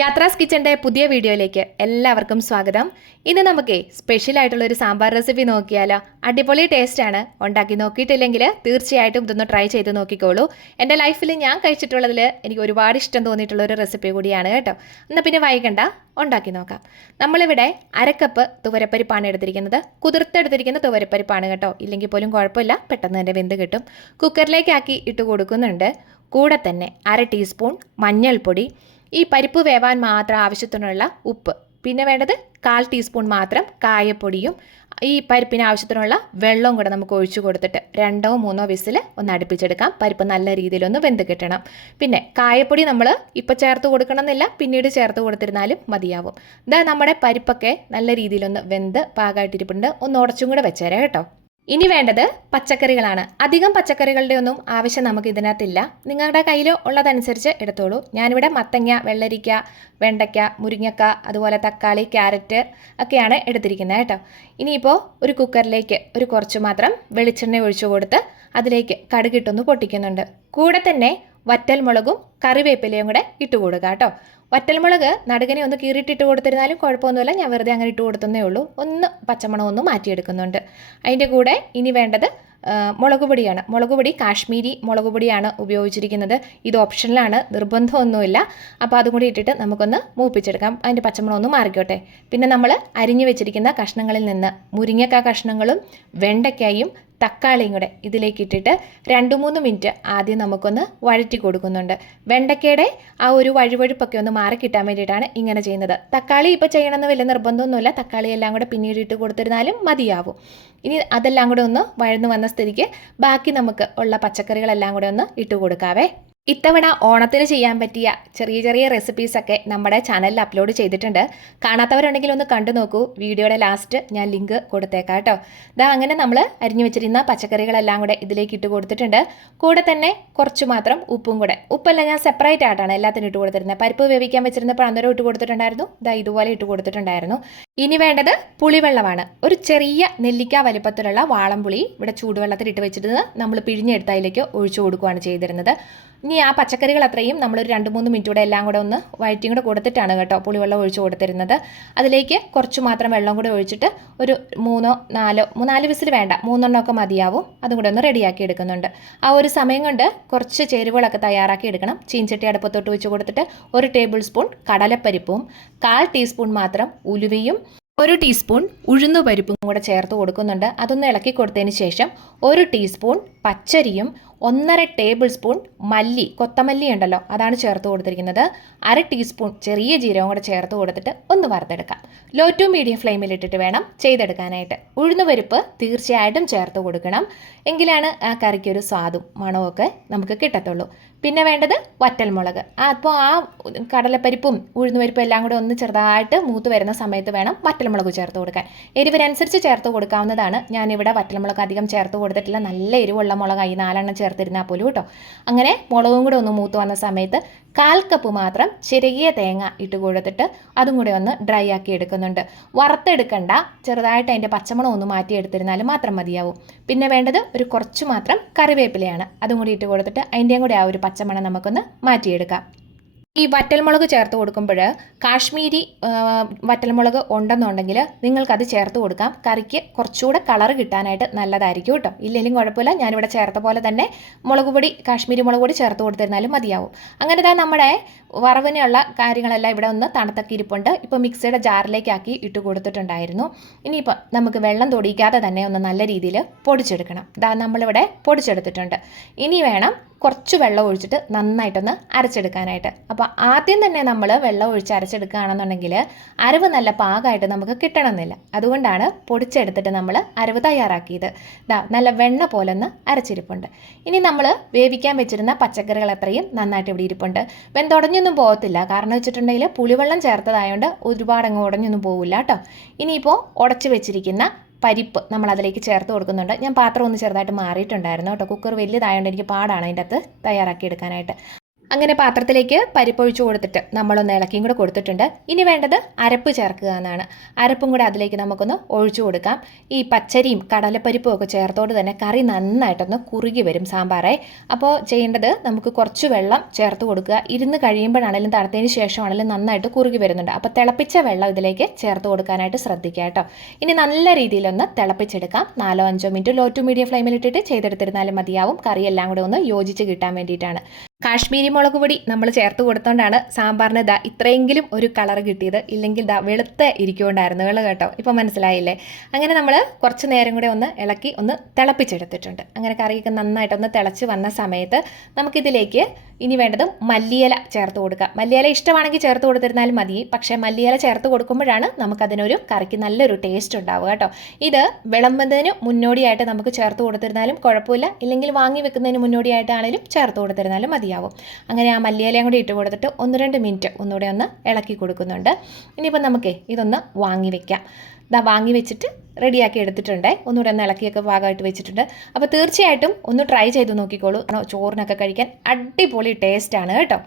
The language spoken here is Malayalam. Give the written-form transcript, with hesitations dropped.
യാത്രാസ് കിച്ചൻ്റെ പുതിയ വീഡിയോയിലേക്ക് എല്ലാവർക്കും സ്വാഗതം. ഇന്ന് നമുക്ക് സ്പെഷ്യലായിട്ടുള്ളൊരു സാമ്പാർ റെസിപ്പി നോക്കിയാലോ? അടിപൊളി ടേസ്റ്റാണ്. ഉണ്ടാക്കി നോക്കിയിട്ടില്ലെങ്കിൽ തീർച്ചയായിട്ടും ഇതൊന്ന് ട്രൈ ചെയ്ത് നോക്കിക്കോളൂ. എൻ്റെ ലൈഫിൽ ഞാൻ കഴിച്ചിട്ടുള്ളതിൽ എനിക്ക് ഒരുപാട് ഇഷ്ടം തോന്നിയിട്ടുള്ളൊരു റെസിപ്പി കൂടിയാണ് കേട്ടോ. എന്നാൽ പിന്നെ വൈകണ്ട, ഉണ്ടാക്കി നോക്കാം. നമ്മളിവിടെ അരക്കപ്പ് തുവരപ്പരിപ്പാണ് എടുത്തിരിക്കുന്നത്. കുതിർത്തെടുത്തിരിക്കുന്ന തുവരപ്പരിപ്പാണ് കേട്ടോ. ഇല്ലെങ്കിൽ പോലും കുഴപ്പമില്ല, പെട്ടെന്ന് തന്നെ വെന്ത് കിട്ടും. കുക്കറിലേക്കാക്കി ഇട്ട് കൊടുക്കുന്നുണ്ട്. കൂടെ തന്നെ 1/2 ടീസ്പൂൺ മഞ്ഞൾപ്പൊടി, ഈ പരിപ്പ് വേവാൻ മാത്രം ആവശ്യത്തിനുള്ള ഉപ്പ്, പിന്നെ വേണ്ടത് 1/4 ടീസ്പൂൺ മാത്രം കായപ്പൊടിയും ഈ പരിപ്പിന് ആവശ്യത്തിനുള്ള വെള്ളവും കൂടെ നമുക്ക് ഒഴിച്ചു കൊടുത്തിട്ട് 2-3 വിസിൽ ഒന്ന് അടുപ്പിച്ചെടുക്കാം. പരിപ്പ് നല്ല രീതിയിലൊന്ന് വെന്ത് കിട്ടണം. പിന്നെ കായപ്പൊടി നമ്മൾ ഇപ്പോൾ ചേർത്ത് കൊടുക്കണം എന്നില്ല, പിന്നീട് ചേർത്ത് കൊടുത്തിരുന്നാലും മതിയാവും. ഇതാ നമ്മുടെ പരിപ്പൊക്കെ നല്ല രീതിയിലൊന്ന് വെന്ത് പാകമായിട്ടിരിപ്പുണ്ട്. ഒന്ന് ഉടച്ചും കൂടെ വെച്ചേരാം കേട്ടോ. ഇനി വേണ്ടത് പച്ചക്കറികളാണ്. അധികം പച്ചക്കറികളുടെ ഒന്നും ആവശ്യം നമുക്ക് ഇതിനകത്തില്ല. നിങ്ങളുടെ കയ്യിൽ ഉള്ളതനുസരിച്ച് എടുത്തോളൂ. ഞാനിവിടെ മത്തങ്ങ, വെള്ളരിക്ക, വെണ്ടയ്ക്ക, മുരിങ്ങക്ക, അതുപോലെ തക്കാളി, ക്യാരറ്റ് ഒക്കെയാണ് എടുത്തിരിക്കുന്നത് കേട്ടോ. ഇനിയിപ്പോൾ ഒരു കുക്കറിലേക്ക് കുറച്ച് മാത്രം വെളിച്ചെണ്ണ ഒഴിച്ചു കൊടുത്ത് അതിലേക്ക് കടുകിട്ടൊന്ന് പൊട്ടിക്കുന്നുണ്ട്. കൂടെ തന്നെ വറ്റൽമുളകും കറിവേപ്പിലയും കൂടെ ഇട്ട് കൊടുക്കുക കേട്ടോ. വറ്റൽമുളക് നടുകനെ ഒന്ന് കീറിയിട്ടിട്ട് കൊടുത്തിരുന്നാലും കുഴപ്പമൊന്നുമില്ല. ഞാൻ വെറുതെ അങ്ങനെ ഇട്ട് കൊടുത്തേ ഉള്ളൂ. ഒന്ന് പച്ചമണം ഒന്ന് മാറ്റിയെടുക്കുന്നുണ്ട്. അതിൻ്റെ കൂടെ ഇനി വേണ്ടത് മുളക് പൊടിയാണ്. മുളക് പൊടി കാശ്മീരി മുളക് പൊടിയാണ് ഉപയോഗിച്ചിരിക്കുന്നത്. ഇത് ഓപ്ഷനിലാണ്, നിർബന്ധമൊന്നുമില്ല. അപ്പോൾ അതും കൂടി ഇട്ടിട്ട് നമുക്കൊന്ന് മൂപ്പിച്ചെടുക്കാം. അതിൻ്റെ പച്ചമണം ഒന്ന് മാറിക്കോട്ടെ. പിന്നെ നമ്മൾ അരിഞ്ഞു വെച്ചിരിക്കുന്ന കഷ്ണങ്ങളിൽ നിന്ന് മുരിങ്ങക്ക കഷ്ണങ്ങളും വെണ്ടയ്ക്കായും തക്കാളിയും കൂടെ ഇതിലേക്ക് ഇട്ടിട്ട് 2-3 മിനിറ്റ് ആദ്യം നമുക്കൊന്ന് വഴറ്റി കൊടുക്കുന്നുണ്ട്. വെണ്ടയ്ക്കയുടെ ആ ഒരു വഴുവഴുപ്പൊക്കെ ഒന്ന് മാറി കിട്ടാൻ വേണ്ടിയിട്ടാണ് ഇങ്ങനെ ചെയ്യുന്നത്. തക്കാളി ഇപ്പോൾ ചെയ്യണമെന്ന് വലിയ നിർബന്ധമൊന്നുമില്ല. തക്കാളി എല്ലാം കൂടെ പിന്നീട് ഇട്ട് കൊടുത്തിരുന്നാലും മതിയാവും. ഇനി അതെല്ലാം കൂടെ ഒന്ന് വഴന്നു വന്ന സ്ഥിതിക്ക് ബാക്കി നമുക്ക് ഉള്ള പച്ചക്കറികളെല്ലാം കൂടെ ഒന്ന് ഇട്ട് കൊടുക്കാവേ. ഇത്തവണ ഓണത്തിന് ചെയ്യാൻ പറ്റിയ ചെറിയ ചെറിയ റെസിപ്പീസൊക്കെ നമ്മുടെ ചാനലിൽ അപ്ലോഡ് ചെയ്തിട്ടുണ്ട്. കാണാത്തവരുണ്ടെങ്കിൽ ഒന്ന് കണ്ടു നോക്കൂ. വീഡിയോയുടെ ലാസ്റ്റ് ഞാൻ ലിങ്ക് കൊടുത്തേക്കാം കേട്ടോ. ഇതാ അങ്ങനെ നമ്മൾ അരിഞ്ഞു വെച്ചിരുന്ന പച്ചക്കറികളെല്ലാം കൂടെ ഇതിലേക്ക് ഇട്ട് കൊടുത്തിട്ടുണ്ട്. കൂടെ തന്നെ കുറച്ച് മാത്രം ഉപ്പും കൂടെ. ഉപ്പെല്ലാം ഞാൻ സെപ്പറേറ്റ് ആയിട്ടാണ് എല്ലാത്തിനും ഇട്ട് കൊടുത്തിരുന്നത്. പരിപ്പ് വേവിക്കാൻ വെച്ചിരുന്നപ്പോൾ അന്നേരം ഇട്ട് കൊടുത്തിട്ടുണ്ടായിരുന്നു. ഇതാ ഇതുപോലെ ഇട്ട് കൊടുത്തിട്ടുണ്ടായിരുന്നു. ഇനി വേണ്ടത് പുളിവെള്ളമാണ്. ഒരു ചെറിയ നെല്ലിക്ക വലിപ്പത്തിലുള്ള വാളംപുളി ഇവിടെ ചൂടുവെള്ളത്തിൽ ഇട്ട് വെച്ചിട്ട് നമ്മൾ പിഴിഞ്ഞെടുത്ത് അതിലേക്ക് ഒഴിച്ചു കൊടുക്കുകയാണ് ചെയ്തിരുന്നത്. ഇനി ആ പച്ചക്കറികൾ അത്രയും നമ്മളൊരു 2-3 മിനിറ്റ് കൂടെ എല്ലാം കൂടെ ഒന്ന് വഴറ്റിയും കൂടെ കൊടുത്തിട്ടാണ് കേട്ടോ പുളിവെള്ളം ഒഴിച്ചു കൊടുത്തിരുന്നത്. അതിലേക്ക് കുറച്ച് മാത്രം വെള്ളം കൂടെ ഒഴിച്ചിട്ട് ഒരു 3-4 വിസിൽ വേണ്ട, 3 മതിയാവും. അതും കൂടെ ഒന്ന് റെഡിയാക്കി എടുക്കുന്നുണ്ട്. ആ ഒരു സമയം കൊണ്ട് കുറച്ച് ചേരുവകളൊക്കെ തയ്യാറാക്കി എടുക്കണം. ചീൻചട്ടി അടുപ്പത്തോട്ട് വെച്ച് കൊടുത്തിട്ട് 1 ടേബിൾ സ്പൂൺ കടലപ്പരിപ്പും 1/4 ടീസ്പൂൺ മാത്രം ഉലുവയും 1 ടീസ്പൂൺ ഉഴുന്നുപരിപ്പും കൂടെ ചേർത്ത് കൊടുക്കുന്നുണ്ട്. അതൊന്ന് ഇളക്കി കൊടുത്തതിന് ശേഷം 1 ടീസ്പൂൺ പച്ചരിയും 1/2 ടേബിൾ സ്പൂൺ മല്ലി, കൊത്തമല്ലി ഉണ്ടല്ലോ, അതാണ് ചേർത്ത് കൊടുത്തിരിക്കുന്നത്. 1/2 ടീസ്പൂൺ ചെറിയ ജീരകം കൂടെ ചേർത്ത് കൊടുത്തിട്ട് ഒന്ന് വറുത്തെടുക്കാം. ലോ ടു മീഡിയം ഫ്ലെയിമിൽ ഇട്ടിട്ട് വേണം ചെയ്തെടുക്കാനായിട്ട്. ഉഴുന്നുപരിപ്പ് തീർച്ചയായിട്ടും ചേർത്ത് കൊടുക്കണം. എങ്കിലാണ് ആ കറിക്കൊരു സ്വാദും മണമൊക്കെ നമുക്ക് കിട്ടത്തുള്ളൂ. പിന്നെ വേണ്ടത് വറ്റൽമുളക്. അപ്പോൾ ആ കടലപ്പരിപ്പും ഉഴുന്നുപരിപ്പും എല്ലാം കൂടെ ഒന്ന് ചെറുതായിട്ട് മൂത്ത് വരുന്ന സമയത്ത് വേണം വറ്റൽമുളക് ചേർത്ത് കൊടുക്കാൻ. എരിവിനനുസരിച്ച് ചേർത്ത് കൊടുക്കാവുന്നതാണ്. ഞാനിവിടെ വറ്റൽമുളക് അധികം ചേർത്ത് കൊടുത്തിട്ടില്ല. നല്ല എരിവുള്ള മുളകായി 4 ചേർത്തിരുന്നാൽ പോലും കേട്ടോ. അങ്ങനെ മുളകും കൂടെ ഒന്ന് മൂത്ത് വന്ന സമയത്ത് 1/4 കപ്പ് മാത്രം ചെറിയ തേങ്ങ ഇട്ട് കൊടുത്തിട്ട് അതും കൂടെ ഒന്ന് ഡ്രൈ ആക്കി എടുക്കുന്നുണ്ട്. വറുത്തെടുക്കണ്ട, ചെറുതായിട്ട് അതിൻ്റെ പച്ചമണം ഒന്ന് മാറ്റിയെടുത്തിരുന്നാലും മാത്രം മതിയാവും. പിന്നെ വേണ്ടത് കുറച്ച് മാത്രം കറിവേപ്പിലയാണ്. അതും കൂടി ഇട്ട് കൊടുത്തിട്ട് അതിൻ്റെയും കൂടെ ആ ഒരു പച്ചമണം നമുക്കൊന്ന് മാറ്റിയെടുക്കാം. ഈ വറ്റൽമുളക് ചേർത്ത് കൊടുക്കുമ്പോൾ കാശ്മീരി വറ്റൽമുളക് ഉണ്ടെന്നുണ്ടെങ്കിൽ നിങ്ങൾക്കത് ചേർത്ത് കൊടുക്കാം. കറിക്ക് കുറച്ചുകൂടെ കളർ കിട്ടാനായിട്ട് നല്ലതായിരിക്കും കേട്ടോ. ഇല്ലെങ്കിലും കുഴപ്പമില്ല. ഞാനിവിടെ ചേർത്ത പോലെ തന്നെ മുളക് പൊടി, കാശ്മീരി മുളക് പൊടി ചേർത്ത് കൊടുത്തിരുന്നാലും മതിയാവും. അങ്ങനെ തന്നെ നമ്മുടെ വറവിനുള്ള കാര്യങ്ങളെല്ലാം ഇവിടെ ഒന്ന് തണുത്തൊക്കെ ഇരിപ്പുണ്ട്. ഇപ്പോൾ മിക്സിയുടെ ജാറിലേക്കാക്കി ഇട്ട് കൊടുത്തിട്ടുണ്ടായിരുന്നു. ഇനിയിപ്പോൾ നമുക്ക് വെള്ളം തൊടിക്കാതെ തന്നെ ഒന്ന് നല്ല രീതിയിൽ പൊടിച്ചെടുക്കണം. ഇതാ നമ്മളിവിടെ പൊടിച്ചെടുത്തിട്ടുണ്ട്. ഇനി വേണം കുറച്ച് വെള്ളം ഒഴിച്ചിട്ട് നന്നായിട്ടൊന്ന് അരച്ചെടുക്കാനായിട്ട്. അപ്പോൾ ആദ്യം തന്നെ നമ്മൾ വെള്ളം ഒഴിച്ച് അരച്ചെടുക്കുകയാണെന്നുണ്ടെങ്കിൽ അരവ് നല്ല പാകമായിട്ട് നമുക്ക് കിട്ടണമെന്നില്ല. അതുകൊണ്ടാണ് പൊടിച്ചെടുത്തിട്ട് നമ്മൾ അരവ് തയ്യാറാക്കിയത്. നല്ല വെണ്ണ പോലെ ഒന്ന് അരച്ചിരിപ്പുണ്ട്. ഇനി നമ്മൾ വേവിക്കാൻ വെച്ചിരുന്ന പച്ചക്കറികൾ അത്രയും നന്നായിട്ട് ഇവിടെ ഇരിപ്പുണ്ട്. വെന്തുടഞ്ഞൊന്നും പോകത്തില്ല. കാരണം വെച്ചിട്ടുണ്ടെങ്കിൽ പുളിവെള്ളം ചേർത്തതായതുകൊണ്ട് ഒരുപാട് അങ്ങ് ഉടഞ്ഞൊന്നും പോകില്ല കേട്ടോ. ഇനിയിപ്പോൾ ഉടച്ച് വെച്ചിരിക്കുന്ന പരിപ്പ് നമ്മൾ അതിലേക്ക് ചേർത്ത് കൊടുക്കുന്നുണ്ട്. ഞാൻ പാത്രം ഒന്ന് ചെറുതായിട്ട് മാറിയിട്ടുണ്ടായിരുന്നു കേട്ടോ. കുക്കർ വലിയതായതുകൊണ്ട് എനിക്ക് പാടാണ് അതിൻ്റെ അകത്ത് തയ്യാറാക്കി എടുക്കാനായിട്ട്. അങ്ങനെ പാത്രത്തിലേക്ക് പരിപ്പൊഴിച്ച് കൊടുത്തിട്ട് നമ്മളൊന്ന് ഇളക്കിയും കൂടെ കൊടുത്തിട്ടുണ്ട്. ഇനി വേണ്ടത് അരപ്പ് ചേർക്കുക എന്നാണ്. അരപ്പും കൂടെ അതിലേക്ക് നമുക്കൊന്ന് ഒഴിച്ചു കൊടുക്കാം. ഈ പച്ചരിയും കടലപ്പരിപ്പും ഒക്കെ ചേർത്തോട് തന്നെ കറി നന്നായിട്ടൊന്ന് കുറുകി വരും സാമ്പാറേ. അപ്പോൾ ചെയ്യേണ്ടത് നമുക്ക് കുറച്ച് വെള്ളം ചേർത്ത് കൊടുക്കുക. ഇരുന്ന് കഴിയുമ്പോഴാണെങ്കിലും തണുത്തതിന് ശേഷമാണെങ്കിലും നന്നായിട്ട് കുറുകി വരുന്നുണ്ട്. അപ്പോൾ തിളപ്പിച്ച വെള്ളം ഇതിലേക്ക് ചേർത്ത് കൊടുക്കാനായിട്ട് ശ്രദ്ധിക്കുക കേട്ടോ. ഇനി നല്ല രീതിയിലൊന്ന് തിളപ്പിച്ചെടുക്കാം. 4-5 മിനിറ്റ് ലോ ടു മീഡിയം ഫ്ലെയിമിലിട്ടിട്ട് ചെയ്തെടുത്തിരുന്നാലും മതിയാവും. കറിയെല്ലാം കൂടെ ഒന്ന് യോജിച്ച് കിട്ടാൻ വേണ്ടിയിട്ടാണ്. കാശ്മീരി മുളക് പൊടി നമ്മൾ ചേർത്ത് കൊടുത്തോണ്ടാണ് സാമ്പാറിന് ഇത്രയെങ്കിലും ഒരു കളർ കിട്ടിയത്. ഇല്ലെങ്കിൽ വെളുത്ത ഇരിക്കുകൊണ്ടായിരുന്നു കേട്ടോ. ഇപ്പോൾ മനസ്സിലായില്ലേ? അങ്ങനെ നമ്മൾ കുറച്ച് നേരം കൂടെ ഒന്ന് ഇളക്കി ഒന്ന് തിളപ്പിച്ചെടുത്തിട്ടുണ്ട്. അങ്ങനെ കറിയൊക്കെ നന്നായിട്ടൊന്ന് തിളച്ച് വന്ന സമയത്ത് നമുക്കിതിലേക്ക് ഇനി വേണ്ടത് മല്ലിയില ചേർത്ത് കൊടുക്കാം. മല്ലിയില ഇഷ്ടമാണെങ്കിൽ ചേർത്ത് കൊടുത്തിരുന്നാലും മതി. പക്ഷേ മല്ലിയില ചേർത്ത് കൊടുക്കുമ്പോഴാണ് നമുക്കതിനൊരു കറിക്ക് നല്ലൊരു ടേസ്റ്റ് ഉണ്ടാവുക കേട്ടോ. ഇത് വിളമ്പുന്നതിന് മുന്നോടിയായിട്ട് നമുക്ക് ചേർത്ത് കൊടുത്തിരുന്നാലും കുഴപ്പമില്ല. ഇല്ലെങ്കിൽ വാങ്ങി വെക്കുന്നതിന് മുന്നോടിയായിട്ടാണെങ്കിലും ചേർത്ത് കൊടുത്തിരുന്നാലും മതിയാവും. അങ്ങനെ ആ മല്ലിയിലയും കൂടി ഇട്ട് കൊടുത്തിട്ട് 1-2 മിനിറ്റ് ഒന്നുകൂടെ ഒന്ന് ഇളക്കി കൊടുക്കുന്നുണ്ട്. ഇനിയിപ്പോൾ നമുക്ക് ഇതൊന്ന് വാങ്ങി വെക്കാം. വാങ്ങി വെച്ചിട്ട് റെഡിയാക്കി എടുത്തിട്ടുണ്ട്. ഒന്നുകൂടെ ഒന്ന് ഇളക്കിയൊക്കെ ഭാഗമായിട്ട് വെച്ചിട്ടുണ്ട്. അപ്പോൾ തീർച്ചയായിട്ടും ഒന്ന് ട്രൈ ചെയ്ത് നോക്കിക്കോളൂ. ചോറിനൊക്കെ കഴിക്കാൻ അടിപൊളി ടേസ്റ്റാണ് കേട്ടോ.